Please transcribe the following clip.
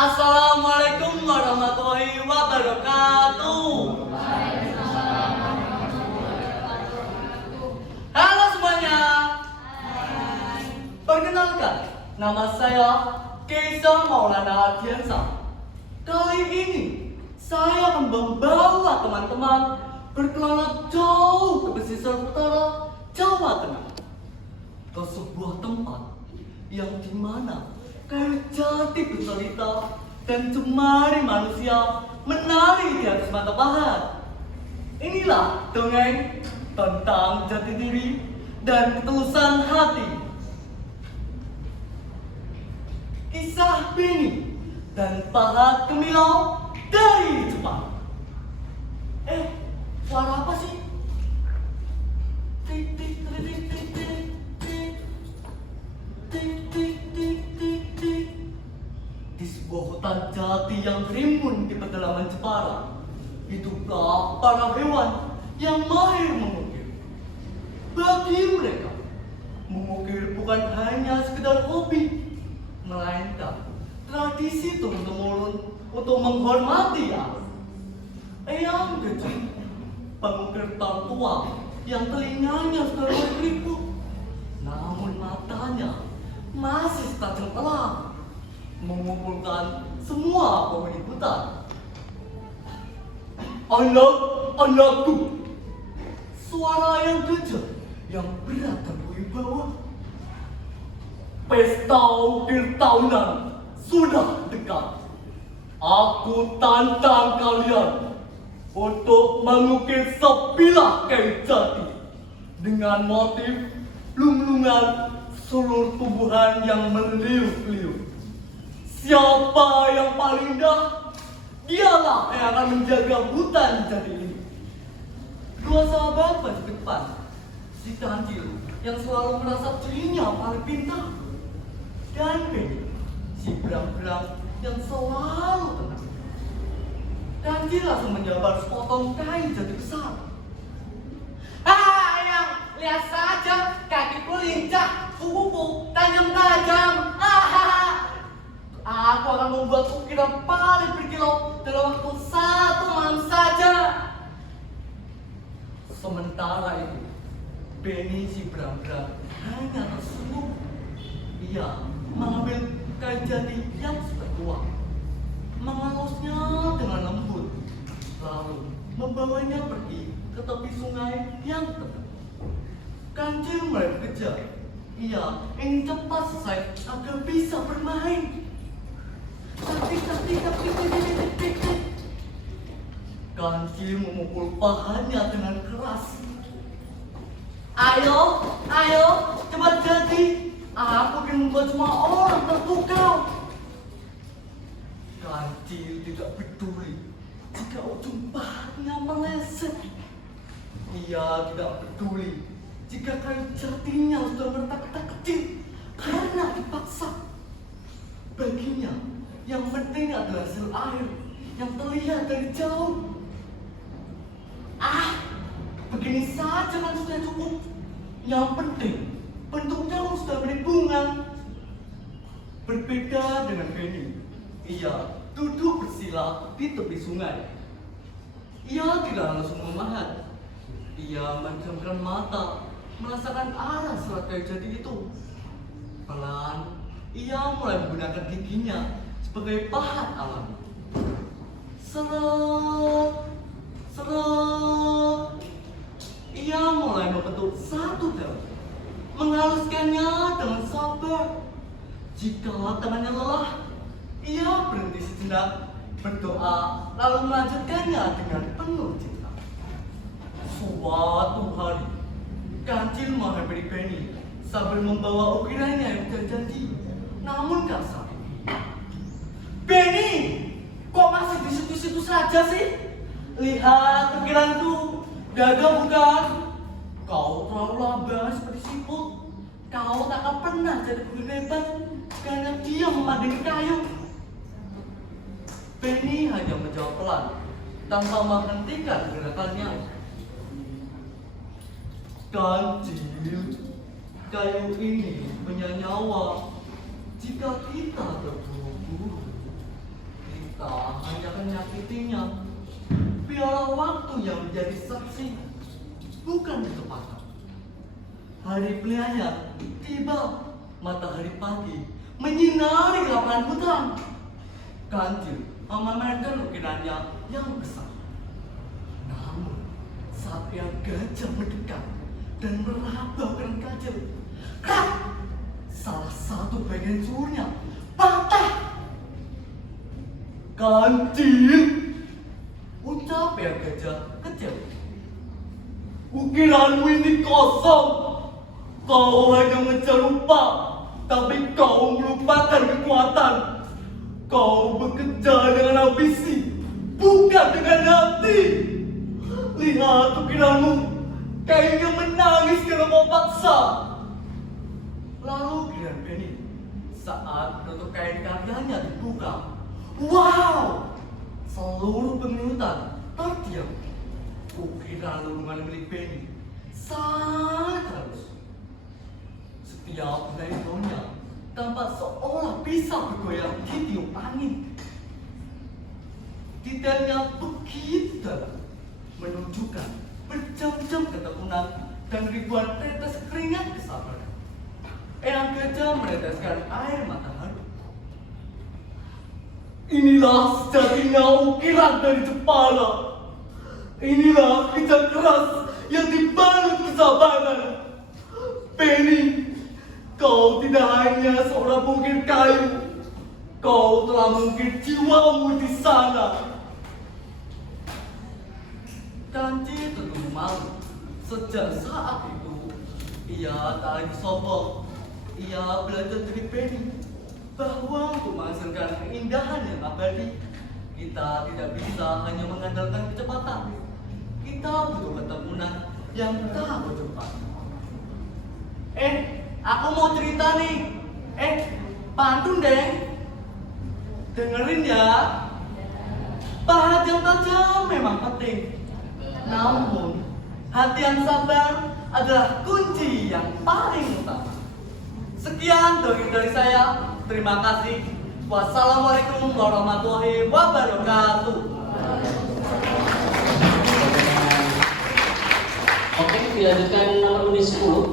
Assalamualaikum warahmatullahi wabarakatuh. Halo semuanya. Perkenalkan, nama saya Keisa Maulana Ardiansa. Kali ini saya akan membawa teman-teman berkelana jauh ke pesisir utara Jawa Tengah, ke sebuah tempat yang dimana kayu jati bercerita dan jemari manusia menari di atas matahari. Inilah dongeng tentang jati diri dan ketulusan hati. Kisah Beni dan Pahat Gemilang dari Jepang. Suara apa sih? Tik tik tik tik tik tik tik tik tik tik tik tik. Di sebuah hutan jati yang rimbun di pedalaman Jepara, hiduplah para hewan yang mahir mengukir. Bagi mereka, mengukir bukan hanya sekedar hobi, melainkan tradisi turun-temurun untuk menghormati alam. Eyang kecil, pengukir tertua yang telinganya sudah mulai keriput, namun matanya masih setajam elang, mengumpulkan semua penghuni hutan. Anak-anakku, suara yang gejah yang berat dan berwibawa. Pesta ukir tahunan sudah dekat. Aku tantang kalian untuk mengukir sebilah kayu jati dengan motif lunglungan seluruh tumbuhan yang meliuk-liuk. Siapa yang paling indah, dialah yang akan menjaga hutan jati ini. Dua sahabat maju ke depan. Si Kancil yang selalu merasa dirinya paling pintar, dan Beni, si berang-berang yang selalu tenang. Kancil langsung menjabar sepotong kayu jati besar. Ayang, lihat saja, kakiku lincah, kukuku tajam-tajam. Aku akan membuat ukiran paling berkilau dalam waktu 1 malam saja. Sementara itu, Beni si berang-berang hanya tersenyum. Ia mengambil kayu jati yang sudah tua, mengalusnya dengan lembut, lalu membawanya pergi ke tepi sungai yang tenang. Kancil mulai bekerja. Ia ingin cepat selesai agar bisa bermain. Kancil memukul pahanya dengan keras. Ayo, cepat jadi. Aku ingin membuat semua orang terpukau. Kancil tidak peduli jika ujung pahanya meleset. Ia tidak peduli jika kayu jatinya sudah retak-retak kecil karena dipaksa. Baginya, yang penting adalah hasil air yang terlihat dari jauh. Begini saja kan sudah cukup. Yang penting, bentuknya sudah beri bunga. Berbeda dengan Beni, ia duduk bersila di tepi sungai. Ia tidak langsung memahat. Ia menjamkan mata, merasakan arah serat kayu jati itu. Pelan, ia mulai menggunakan giginya sebagai pahat alami. Seret, seret. Ia mulai membentuk satu daun, menghaluskannya dengan sabar. Jika tangannya lelah, ia berhenti sejenak, berdoa, lalu melanjutkannya dengan penuh cinta. Suatu hari, Kancil menghampiri Beni sambil membawa ukirannya yang berjanji, namun kasar. Beni, kok masih di situ-situ saja sih? Lihat ukiranku, gagal bukan? Kau terlalu lamban seperti siput. Kau tak akan pernah jadi pemimpin hebat karena dia memandangi kayu. Beni hanya menjawab pelan, tanpa menghentikan gerakannya. Kancil, kayu ini punya nyawa. Jika kita terburu-buru, tak hanya menyakitinya, biarlah waktu yang menjadi saksi, bukan ketepatan. Hari pilihannya tiba, matahari pagi menyinari lapangan hutan. Kancil memamerkan ukirannya yang besar. Namun saat yang gajah mendekat dan meraba keran kancil, krak! Salah satu bagian sulurnya patah. Kancil, ucap yang gajah kecil. Ukiranmu ini kosong. Kau hanya mengejar rupa, tapi kau melupakan kekuatan. Kau bekerja dengan ambisi, bukan dengan hati. Lihat ukiranmu, kayaknya menangis karena kau paksa. Lalu ukiran Benny, saat penutup kain karyanya dibuka, wow! Seluruh penglihatan terdiam. Ukiran lulungan milik Benny sangat halus. Setiap helai daunnya tampak seolah bisa bergoyang ditiup angin. Detailnya begitu dalam, menunjukkan berjam-jam ketekunan dan ribuan tetes keringat kesabaran. Eyang gajah meneteskan air mata haru. Inilah sejatinya ukiran dari Jepara. Inilah kerja keras yang dibalut kesabaran. Benny, kau tidak hanya seorang mungkir kayu, kau telah mungkir jiwamu di sana. Kanji tentu malu. Sejak saat itu, ia tak lagi sombong. Ia belajar dari Benny bahwa untuk menghasilkan keindahan yang abadi, kita tidak bisa hanya mengandalkan kecepatan. Kita butuh ketekunan yang tak bercepat. Aku mau cerita nih. Pantun deh. Dengerin ya. Pahat yang tajam memang penting. Namun, hati yang sabar adalah kunci yang paling utama. Sekian dari saya. Terima kasih. Wassalamualaikum warahmatullahi wabarakatuh. Oke, dilanjutkan nomor undi 10.